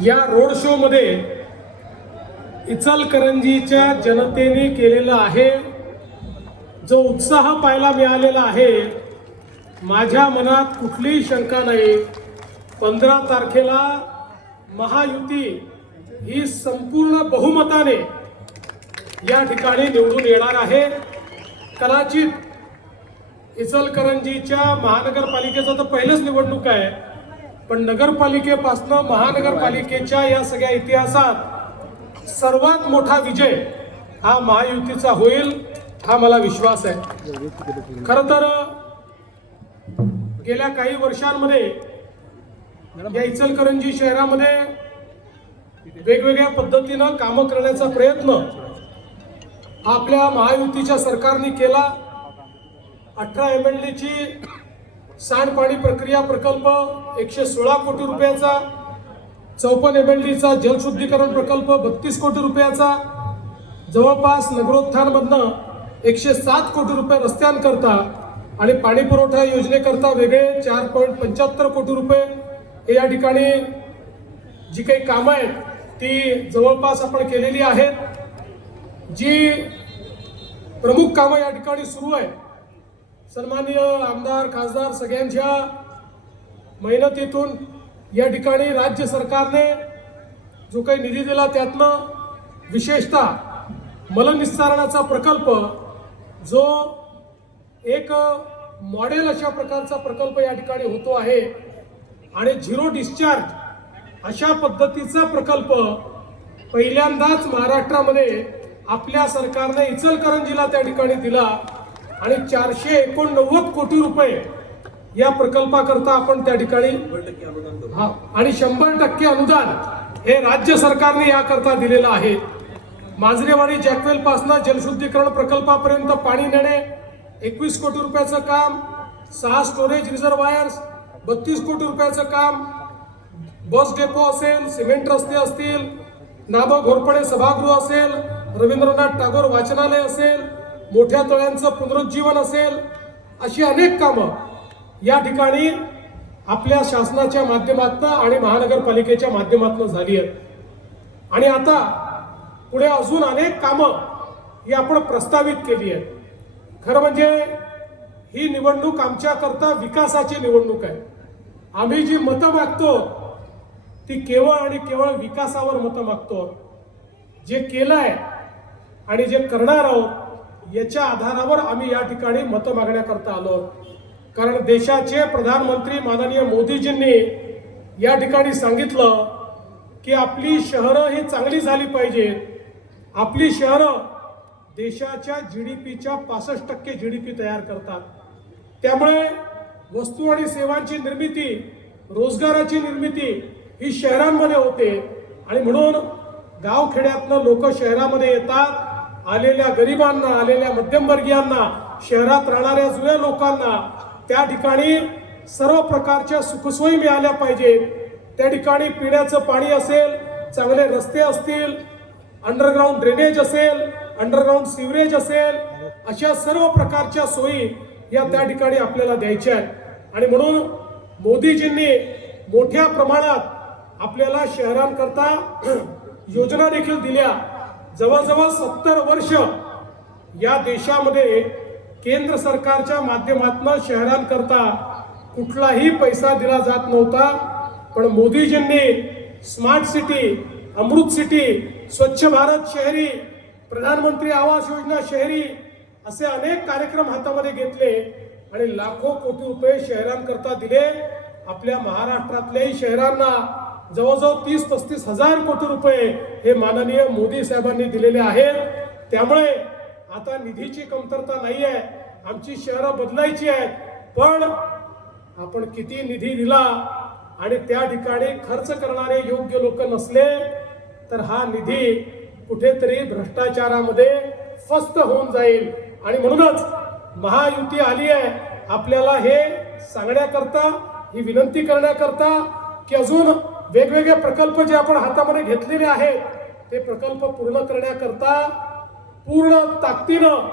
या road show मध्ये इचलकरंजीच्या जनतेने केलेला आहे जो उत्साह पाहायला मिळालेला आहे, माझ्या मनात कुठलीही शंका नाही। 15 तारखेला महायुती ही संपूर्ण बहुमताने या ठिकाणी निवडून येणार आहे। कदाचित इचलकरंजीच्या महानगरपालिकेचा तर पहिलेच निवडणूक आहे, पण नगरपालिकेपासून महानगरपालिकेच्या या सगळ्या इतिहासात सर्वात मोठा विजय हा महायुतीचा होईल, हा मला विश्वास आहे। खरं तर गेल्या काही वर्षांमध्ये या इचलकरंजी शहरामध्ये वेगवेगळ्या पद्धतीनं कामं करण्याचा प्रयत्न आपल्या महायुतीच्या सरकारने केला। 18 MLDची सांडपाणी प्रक्रिया प्रकल्प 116 कोटी रुपयाचा, 54 MLDचा जलशुद्धीकरण प्रकल्प 32 कोटी रुपयाचा, जवळपास नगरोत्थानमधनं 107 कोटी रुपये रस्त्यांकरता आणि पाणी पुरवठा योजनेकरता वेगळे 4.75 कोटी रुपये हे या ठिकाणी जी काही कामं आहेत ती जवळपास आपण केलेली आहेत। जी प्रमुख कामं या ठिकाणी सुरू आहे, सन्माननीय आमदार खासदार सगळ्यांच्या मेहनतीतून या ठिकाणी राज्य सरकारने जो काही निधी दिला त्यातनं विशेषतः मलनिस्सारणाचा प्रकल्प जो एक मॉडेल अशा प्रकारचा प्रकल्प या ठिकाणी होतो आहे आणि झिरो डिस्चार्ज अशा पद्धतीचा प्रकल्प पहिल्यांदाच महाराष्ट्रामध्ये आपल्या सरकारने इचलकरंजीला त्या ठिकाणी दिला आणि 489 कोटी रुपये या प्रकल्पाकरता आपण त्या ठिकाणी आणि 100% अनुदान हे राज्य सरकारने याकरता दिलेलं आहे। मांजरेवाडी जॅकवेल पासून जलशुद्धीकरण प्रकल्पापर्यंत पाणी नेणे 21 कोटी रुपयाचं काम, 6 स्टोरेज रिझर्वायर्स 32 कोटी रुपयाचं काम, बस डेपो असेल, सिमेंट रस्ते असतील, नाबा घोरपडे सभागृह असेल, रवींद्रनाथ टागोर वाचनालय असेल, मोठ्या तळ्यांचं पुनरुज्जीवन असेल, अशी अनेक कामं या ठिकाणी आपल्या शासनाच्या माध्यमातून आणि महानगरपालिकेच्या माध्यमातून झाली आहेत आणि आता पुढे अजून अनेक कामं ही आपण प्रस्तावित केली आहेत। खरं म्हणजे ही निवडणूक आमच्याकरता विकासाची निवडणूक आहे। आम्ही जी मतं मागतो ती केवळ आणि केवळ विकासावर मतं मागतो। जे केलंय आणि जे करणार आहोत याच्या आधारावर आम्ही या ठिकाणी मतं मागण्याकरता आलो, कारण देशाचे प्रधानमंत्री माननीय मोदीजींनी या ठिकाणी सांगितलं की आपली शहरं ही चांगली झाली पाहिजेत। आपली शहरं देशाच्या GDPच्या 65% GDP तयार करतात, त्यामुळे वस्तू आणि सेवांची निर्मिती, रोजगाराची निर्मिती ही शहरांमध्ये होते आणि म्हणून गावखेड्यातनं लोक शहरामध्ये येतात। आलेल्या गरिबांना, आलेल्या मध्यमवर्गीयांना, शहरात राहणाऱ्या जुन्या लोकांना त्या ठिकाणी सर्व प्रकारच्या सुखसोयी मिळाल्या पाहिजेत। त्या ठिकाणी पिण्याचं पाणी असेल, चांगले रस्ते असतील, अंडरग्राऊंड ड्रेनेज असेल, अंडरग्राऊंड सिवरेज असेल, अशा सर्व प्रकारच्या सोयी या त्या ठिकाणी आपल्याला द्यायच्या आहेत आणि म्हणून मोदीजींनी मोठ्या प्रमाणात आपल्याला शहरांकरता योजना देखील दिल्या। जवळजवळ 70 वर्ष या देशामध्ये केंद्र सरकारच्या माध्यमातून शहरांकरता कुठलाही पैसा दिला जात नव्हता, पण मोदीजींनी स्मार्ट सिटी, अमृत सिटी, स्वच्छ भारत शहरी, प्रधानमंत्री आवास योजना शहरी असे अनेक कार्यक्रम हातामध्ये घेतले आणि लाखो कोटी रुपये शहरांकरता दिले। आपल्या महाराष्ट्रातल्याही शहरांना जवळजवळ 30-35 हजार कोटी रुपये हे माननीय मोदी साहेबांनी दिलेले आहेत। त्यामुळे आता निधीची कमतरता नाही आहे, आमची शहरं बदलायची आहेत, पण आपण किती निधी दिला आणि त्या ठिकाणी खर्च करणारे योग्य लोक नसले तर हा निधी कुठेतरी भ्रष्टाचारामध्ये फस्त होऊन जाईल आणि म्हणूनच महायुती आली आहे आपल्याला हे सांगण्याकरता, ही विनंती करण्याकरता की अजून वेगवेगळे प्रकल्प जे आपण हातामध्ये घेतलेले आहेत ते प्रकल्प पूर्ण करण्याकरता पूर्ण ताकदीनं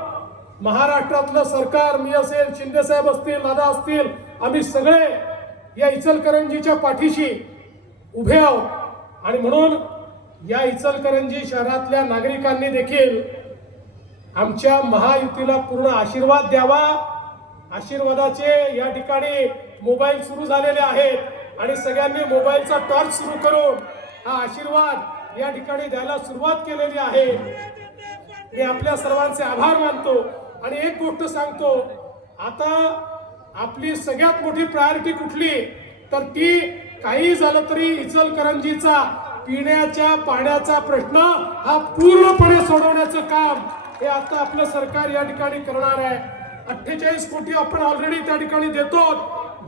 महाराष्ट्रातलं सरकार, मी असेल, शिंदे साहेब असतील, दादा असतील, आम्ही सगळे या इचलकरंजीच्या पाठीशी उभे आहोत आणि म्हणून या इचलकरंजी शहरातल्या नागरिकांनी देखील आमच्या महायुतीला पूर्ण आशीर्वाद द्यावा। आशीर्वादाचे या ठिकाणी मोबाईल सुरू झालेले आहेत आणि सगळ्यांनी मोबाईलचा टॉर्च सुरू करून हा आशीर्वाद या ठिकाणी द्यायला सुरुवात केलेली आहे। मी आपल्या सर्वांचे आभार मानतो आणि एक गोष्ट सांगतो, आता आपली सगळ्यात मोठी प्रायोरिटी कुठली तर ती काही झालं तरी इचलकरंजीचा पिण्याच्या पाण्याचा प्रश्न हा पूर्णपणे सोडवण्याचं काम हे आता आपलं सरकार या ठिकाणी करणार आहे। 48 कोटी आपण ऑलरेडी त्या ठिकाणी देतो,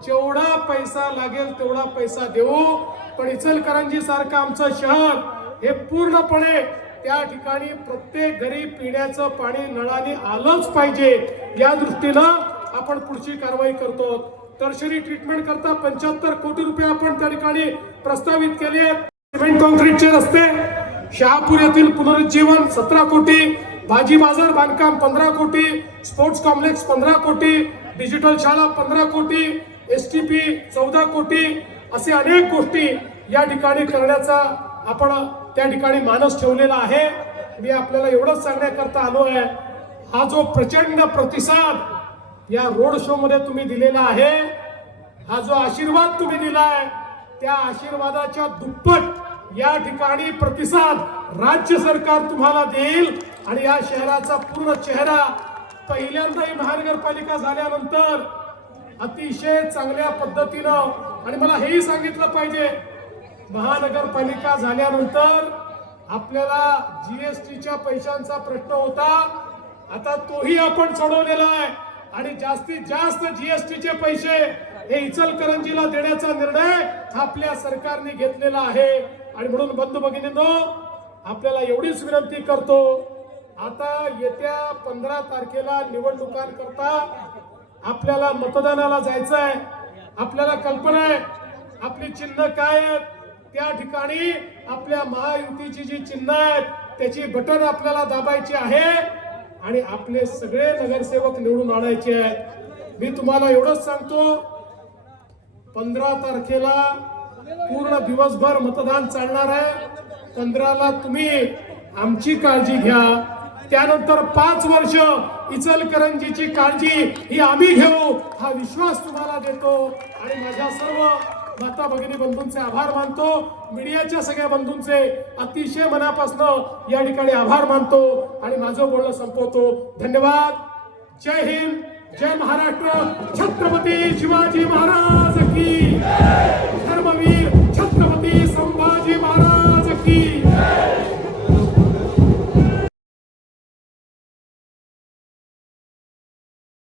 जेवढा पैसा लागेल तेवढा पैसा देऊ, पण इचलकरंजी सारखं आमचं शहर हे पूर्णपणे त्या ठिकाणी प्रत्येक घरी पिण्याचं पाणी नळाने आलंच पाहिजे या दृष्टीनं आपण पुढची कारवाई करतो। टर्शरी ट्रीटमेंट करता 75 कोटी रुपये आपण त्या ठिकाणी प्रस्तावित केले आहेत। सिमेंट कॉन्क्रीटचे रस्ते, शहापूर येथील पुनरुज्जीवन 17 कोटी, भाजी बाजार बांधकाम 15 कोटी, स्पोर्ट्स कॉम्प्लेक्स 15 कोटी, डिजिटल शाळा 15 कोटी, STP 14 कोटी, असे अनेक गोष्टी या ठिकाणी करण्याचा आपण त्या ठिकाणी मानस ठेवलेला आहे। मी आपल्याला एवढंच सांगण्याकरता आलो आहे, हा जो प्रचंड प्रतिसाद या रोड शो मध्ये तुम्ही दिलेला आहे, हा जो आशीर्वाद तुम्ही दिलाय, त्या आशीर्वादाच्या दुप्पट या ठिकाणी प्रतिसाद राज्य सरकार तुम्हाला देईल आणि या शहराचा पूर्ण चेहरा पहिल्यांदा ही महानगरपालिका झाल्यानंतर अतिशय चांगल्या पद्धतीनं, आणि मला हेही सांगितलं पाहिजे, महानगरपालिका झाल्यानंतर आपल्याला GSTच्या पैशांचा प्रश्न होता, आता तोही आपण सोडवलेला आहे आणि जास्तीत जास्त GSTचे पैसे हे इचलकरंजीला देण्याचा निर्णय आपल्या सरकारने घेतलेला आहे। आणि म्हणून बंधू भगिनींनो, आपल्याला एवढीच विनंती करतो, आता येत्या 15 तारखेला निवडणुकांकरता आपल्याला मतदानाला जायचं आहे। आपल्याला कल्पना आहे आपली चिन्ह काय आहेत, त्या ठिकाणी आपल्या महायुतीची जी चिन्ह आहेत त्याची बटन आपल्याला दाबायची आहे आणि आपले सगळे नगरसेवक निवडून आणायचे आहेत। मी तुम्हाला एवढंच सांगतो, 15 तारखेला पूर्ण दिवसभर मतदान चालणार आहे। 15ला तुम्ही आमची काळजी घ्या, त्यानंतर 5 वर्ष इचलकरंजीची काळजी ही आम्ही घेऊ, हा विश्वास तुम्हाला देतो आणि माझ्या सर्व माता भगिनी बंधूंचे आभार मानतो। मीडियाच्या सगळ्या बंधूंचे अतिशय मनापासून या ठिकाणी आभार मानतो आणि माझं बोलणं संपवतो। धन्यवाद। जय हिंद, जय महाराष्ट्र, छत्रपती शिवाजी महाराज।